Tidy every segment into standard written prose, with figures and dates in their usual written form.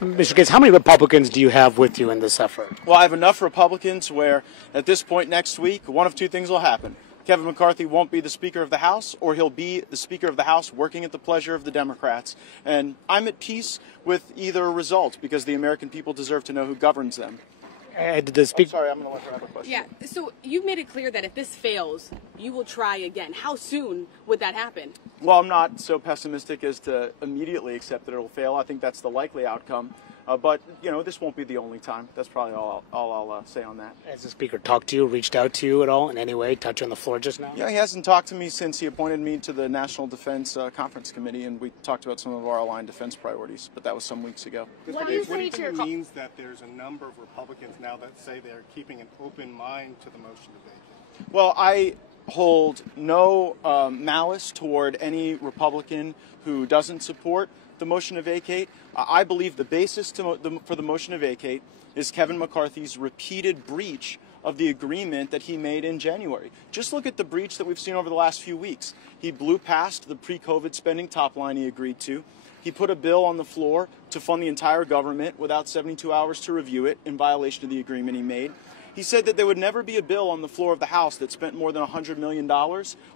Mr. Gaetz, how many Republicans do you have with you in this effort? Well, I have enough Republicans where at this point next week, one of two things will happen. Kevin McCarthy won't be the Speaker of the House, or he'll be the Speaker of the House working at the pleasure of the Democrats. And I'm at peace with either result because the American people deserve to know who governs them. Sorry, I'm going to let her have a question. Yeah, so you've made it clear that if this fails, you will try again. How soon would that happen? Well, I'm not so pessimistic as to immediately accept that it'll fail. I think that's the likely outcome. But, you know, this won't be the only time. That's probably all I'll say on that. Has the Speaker talked to you, reached out to you at all in any way, touch you on the floor just now? Yeah, he hasn't talked to me since he appointed me to the National Defense Conference Committee, and we talked about some of our aligned defense priorities, but that was some weeks ago. What do you think it means that there's a number of Republicans now that say they're keeping an open mind to the motion to vacate? Well, I hold no malice toward any Republican who doesn't support the motion to vacate. I believe the basis for the motion to vacate is Kevin McCarthy's repeated breach of the agreement that he made in January. Just look at the breach that we've seen over the last few weeks. He blew past the pre-COVID spending top line he agreed to. He put a bill on the floor to fund the entire government without 72 hours to review it in violation of the agreement he made. He said that there would never be a bill on the floor of the House that spent more than $100 million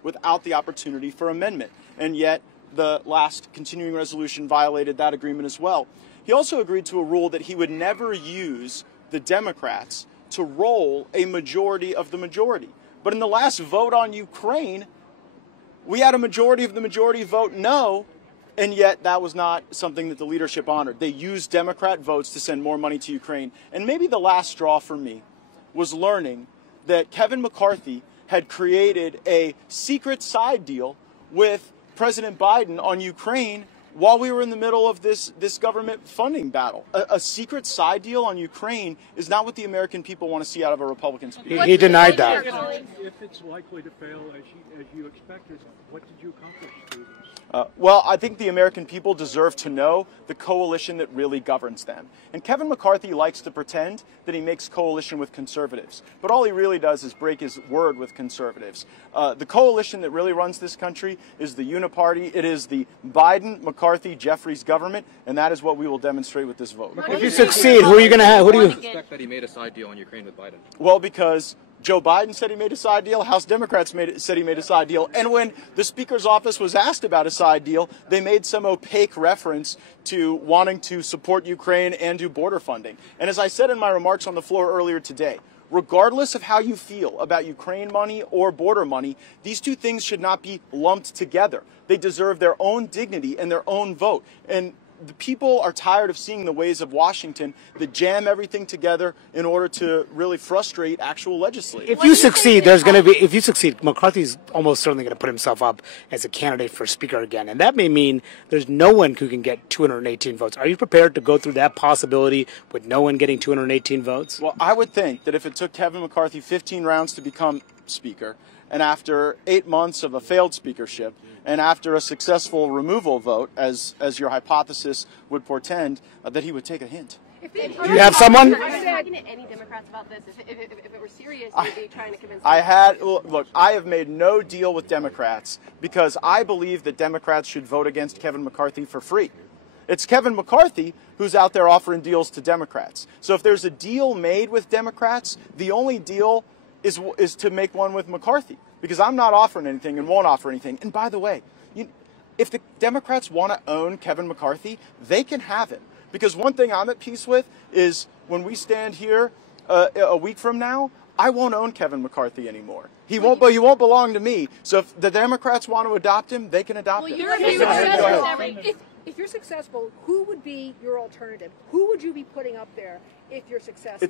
without the opportunity for amendment. And yet, the last continuing resolution violated that agreement as well. He also agreed to a rule that he would never use the Democrats to roll a majority of the majority. But in the last vote on Ukraine, we had a majority of the majority vote no, and yet that was not something that the leadership honored. They used Democrat votes to send more money to Ukraine. And maybe the last straw for me was learning that Kevin McCarthy had created a secret side deal with President Biden on Ukraine while we were in the middle of this government funding battle. A secret side deal on Ukraine is not what the American people want to see out of a Republican speaker. He denied that. If it's likely to fail as you expected, what did you accomplish through this? Well, I think the American people deserve to know the coalition that really governs them. And Kevin McCarthy likes to pretend that he makes coalition with conservatives. But all he really does is break his word with conservatives. The coalition that really runs this country is the Uniparty. It is the Biden, McCarthy, Jeffries government, and that is what we will demonstrate with this vote. If you succeed, who are you going to have? Who do you expect that he made a side deal on Ukraine with Biden? Well, because Joe Biden said he made a side deal. House Democrats said he made a side deal. And when the Speaker's office was asked about a side deal, they made some opaque reference to wanting to support Ukraine and do border funding. And as I said in my remarks on the floor earlier today, regardless of how you feel about Ukraine money or border money, these two things should not be lumped together. They deserve their own dignity and their own vote. And the people are tired of seeing the ways of Washington that jam everything together in order to really frustrate actual legislators. If you succeed, McCarthy's almost certainly going to put himself up as a candidate for Speaker again. And that may mean there's no one who can get 218 votes. Are you prepared to go through that possibility with no one getting 218 votes? Well, I would think that if it took Kevin McCarthy 15 rounds to become Speaker, and after 8 months of a failed speakership, and after a successful removal vote, as your hypothesis would portend, that he would take a hint. Do you have someone? Are you talking to any Democrats about this? If it were serious, you'd be trying to convince them. Look, I have made no deal with Democrats because I believe that Democrats should vote against Kevin McCarthy for free. It's Kevin McCarthy who's out there offering deals to Democrats. So if there's a deal made with Democrats, the only deal is to make one with McCarthy. Because I'm not offering anything and won't offer anything. And by the way, if the Democrats want to own Kevin McCarthy, they can have him. Because one thing I'm at peace with is when we stand here a week from now, I won't own Kevin McCarthy anymore. He won't belong to me. So if the Democrats want to adopt him, they can adopt him. If you're successful, who would be your alternative? Who would you be putting up there if you're successful?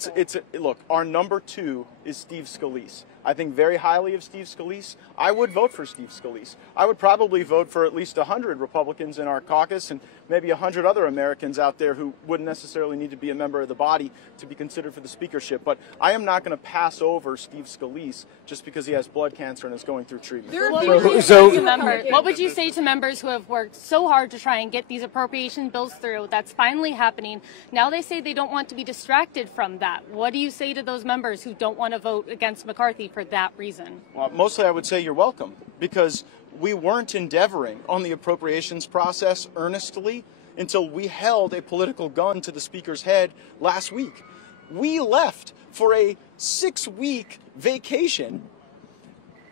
Look, our number 2 is Steve Scalise. I think very highly of Steve Scalise. I would vote for Steve Scalise. I would probably vote for at least 100 Republicans in our caucus and maybe 100 other Americans out there who wouldn't necessarily need to be a member of the body to be considered for the speakership. But I am not going to pass over Steve Scalise just because he has blood cancer and is going through treatment. What would you say to members who have worked so hard to try and get these appropriation bills through? That's finally happening. Now they say they don't want to be distracted from that. What do you say to those members who don't want to vote against McCarthy for that reason? Well, mostly I would say you're welcome, because we weren't endeavoring on the appropriations process earnestly until we held a political gun to the Speaker's head last week. We left for a 6-week vacation,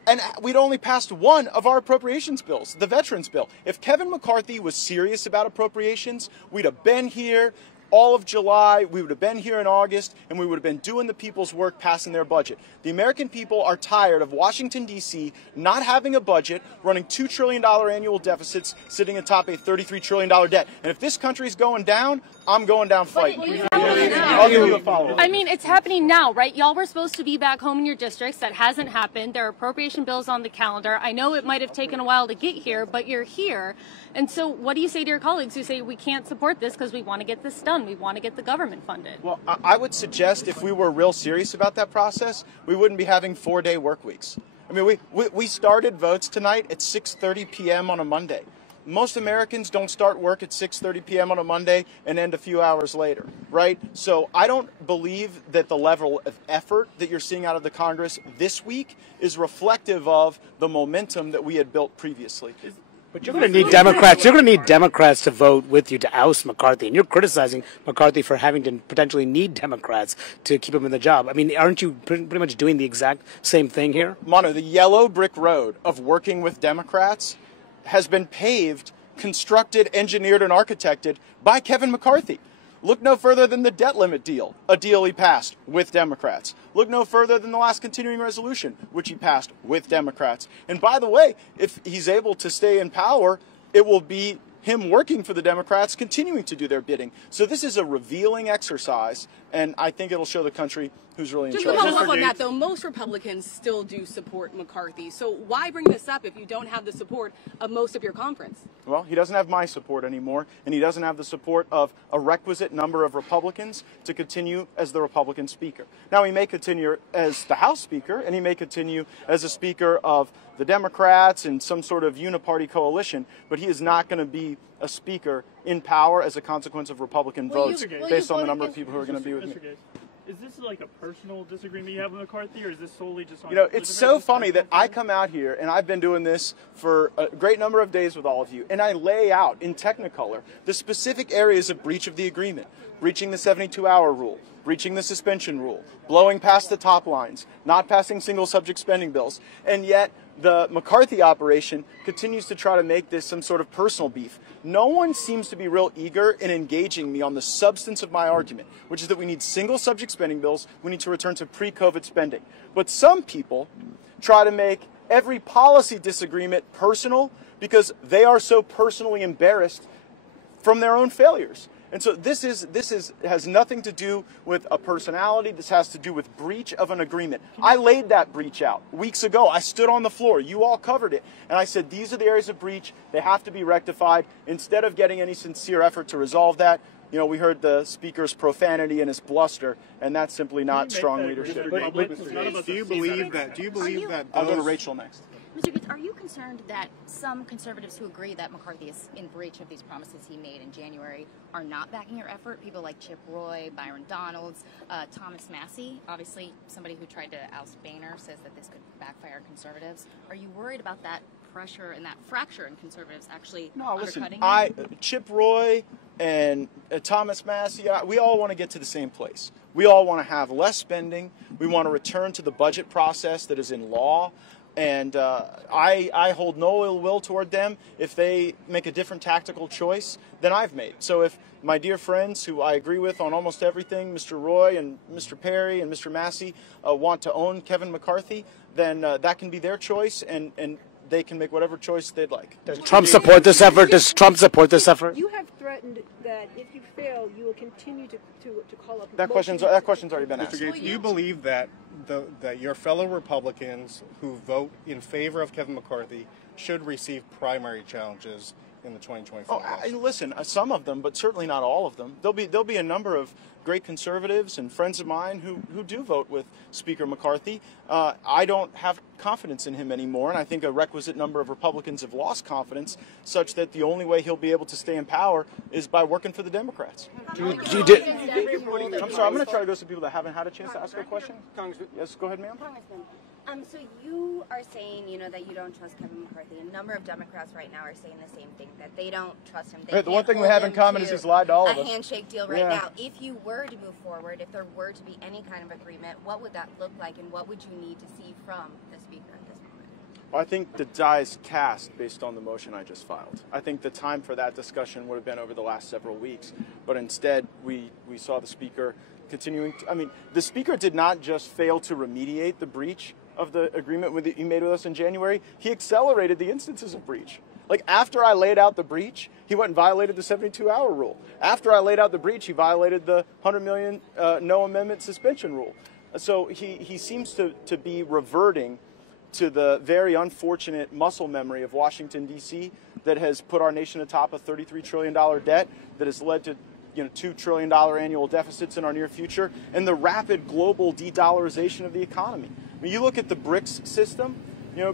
and we'd only passed one of our appropriations bills, the Veterans Bill. If Kevin McCarthy was serious about appropriations, we'd have been here all of July, we would have been here in August, and we would have been doing the people's work, passing their budget. The American people are tired of Washington, D.C. not having a budget, running $2 trillion annual deficits, sitting atop a $33 trillion debt. And if this country's going down, I'm going down fighting. I'll give you a follow-up. I mean, it's happening now, right? Y'all were supposed to be back home in your districts. That hasn't happened. There are appropriation bills on the calendar. I know it might have taken a while to get here, but you're here. And so what do you say to your colleagues who say we can't support this because we want to get this done? We want to get the government funded. Well, I would suggest if we were real serious about that process, we wouldn't be having 4-day work weeks. I mean, we started votes tonight at 6:30 p.m. on a Monday. Most Americans don't start work at 6:30 p.m. on a Monday and end a few hours later, right? So I don't believe that the level of effort that you're seeing out of the Congress this week is reflective of the momentum that we had built previously. But you're going to need Democrats. You're going to need Democrats to vote with you to oust McCarthy, and you're criticizing McCarthy for having to potentially need Democrats to keep him in the job. I mean, aren't you pretty much doing the exact same thing here? Manu, the yellow brick road of working with Democrats has been paved, constructed, engineered, and architected by Kevin McCarthy. Look no further than the debt limit deal, a deal he passed with Democrats. Look no further than the last continuing resolution, which he passed with Democrats. And by the way, if he's able to stay in power, it will be him working for the Democrats, continuing to do their bidding. So this is a revealing exercise, and I think it'll show the country who's really in charge. Just to follow up on that, though, most Republicans still do support McCarthy. So why bring this up if you don't have the support of most of your conference? Well, he doesn't have my support anymore, and he doesn't have the support of a requisite number of Republicans to continue as the Republican Speaker. Now, he may continue as the House Speaker, and he may continue as a Speaker of the Democrats and some sort of uniparty coalition, but he is not going to be a Speaker in power as a consequence of Republican votes based on the number of people who are going to be with me. Is this like a personal disagreement you have with McCarthy, or is this solely just on... You know, it's so funny that I come out here, and I've been doing this for a great number of days with all of you, and I lay out in Technicolor the specific areas of breach of the agreement. Breaching the 72-hour rule, breaching the suspension rule, blowing past the top lines, not passing single subject spending bills, and yet the McCarthy operation continues to try to make this some sort of personal beef. No one seems to be real eager in engaging me on the substance of my argument, which is that we need single subject spending bills, we need to return to pre-COVID spending. But some people try to make every policy disagreement personal because they are so personally embarrassed from their own failures. And so this has nothing to do with a personality. This has to do with breach of an agreement. I laid that breach out weeks ago. I stood on the floor. You all covered it. And I said, these are the areas of breach. They have to be rectified. Instead of getting any sincere effort to resolve that, you know, we heard the Speaker's profanity and his bluster, and that's simply not strong leadership. Do you believe that I'll go to Rachel next. Mr. Gaetz, are you concerned that some conservatives who agree that McCarthy is in breach of these promises he made in January are not backing your effort? People like Chip Roy, Byron Donalds, Thomas Massie, obviously somebody who tried to oust Boehner, says that this could backfire conservatives. Are you worried about that pressure and that fracture in conservatives actually undercutting you? Chip Roy and Thomas Massie, we all want to get to the same place. We all want to have less spending. We want to return to the budget process that is in law. And I hold no ill will toward them if they make a different tactical choice than I've made. So if my dear friends who I agree with on almost everything, Mr. Roy and Mr. Perry and Mr. Massie, want to own Kevin McCarthy, then that can be their choice, and they can make whatever choice they'd like. Does Trump support this effort? Does Trump support this effort? You have threatened that if you fail, you will continue to call up... That question's already been asked. Mr. Gaetz, do you believe that that your fellow Republicans who vote in favor of Kevin McCarthy should receive primary challenges in the 2024 election? Listen, some of them, but certainly not all of them. There'll be a number of great conservatives and friends of mine who do vote with Speaker McCarthy. I don't have confidence in him anymore, and I think a requisite number of Republicans have lost confidence, such that the only way he'll be able to stay in power is by working for the Democrats. I'm sorry, I'm going to try to go to some people that haven't had a chance to ask a question. Yes, go ahead, ma'am. So you are saying, that you don't trust Kevin McCarthy. A number of Democrats right now are saying the same thing, that they don't trust him. The one thing we have in common is he's lied to all of us. A handshake deal right now. If you were to move forward, if there were to be any kind of agreement, what would that look like, and what would you need to see from the Speaker at this moment? Well, I think the die is cast based on the motion I just filed. I think the time for that discussion would have been over the last several weeks, but instead we saw the Speaker continuing to, the Speaker did not just fail to remediate the breach of the agreement he made with us in January, he accelerated the instances of breach. Like, after I laid out the breach, he went and violated the 72-hour rule. After I laid out the breach, he violated the $100 million no amendment suspension rule. So he seems to be reverting to the very unfortunate muscle memory of Washington, D.C. that has put our nation atop a $33 trillion debt, that has led to $2 trillion annual deficits in our near future, and the rapid global de-dollarization of the economy. You look at the BRICS system,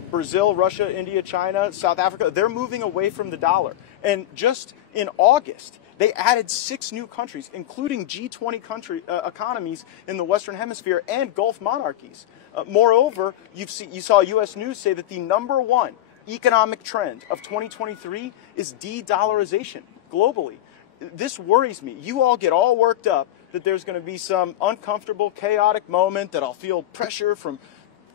Brazil, Russia, India, China, South Africa, they're moving away from the dollar. And just in August, they added 6 new countries, including G20 economies in the Western Hemisphere and Gulf monarchies. Moreover, you saw U.S. News say that the #1 economic trend of 2023 is de-dollarization globally. This worries me. You all get all worked up that there's going to be some uncomfortable, chaotic moment, that I'll feel pressure from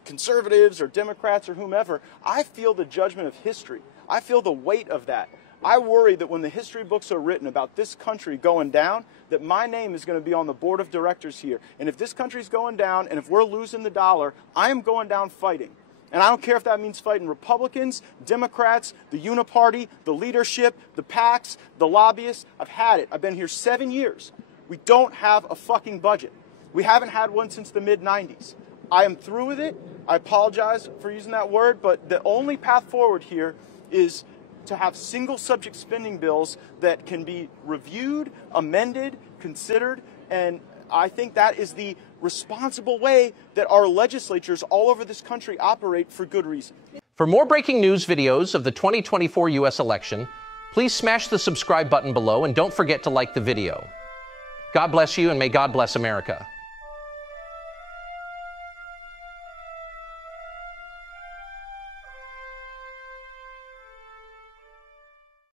conservatives or Democrats or whomever. I feel the judgment of history. I feel the weight of that. I worry that when the history books are written about this country going down, that my name is going to be on the board of directors here. And if this country's going down, and if we're losing the dollar, I am going down fighting. And I don't care if that means fighting Republicans, Democrats, the Uniparty, the leadership, the PACs, the lobbyists. I've had it. I've been here 7 years. We don't have a fucking budget. We haven't had one since the mid-90s. I am through with it. I apologize for using that word, but the only path forward here is to have single subject spending bills that can be reviewed, amended, considered, and I think that is the responsible way that our legislatures all over this country operate, for good reason. For more breaking news videos of the 2024 U.S. election, please smash the subscribe button below and don't forget to like the video. God bless you, and may God bless America.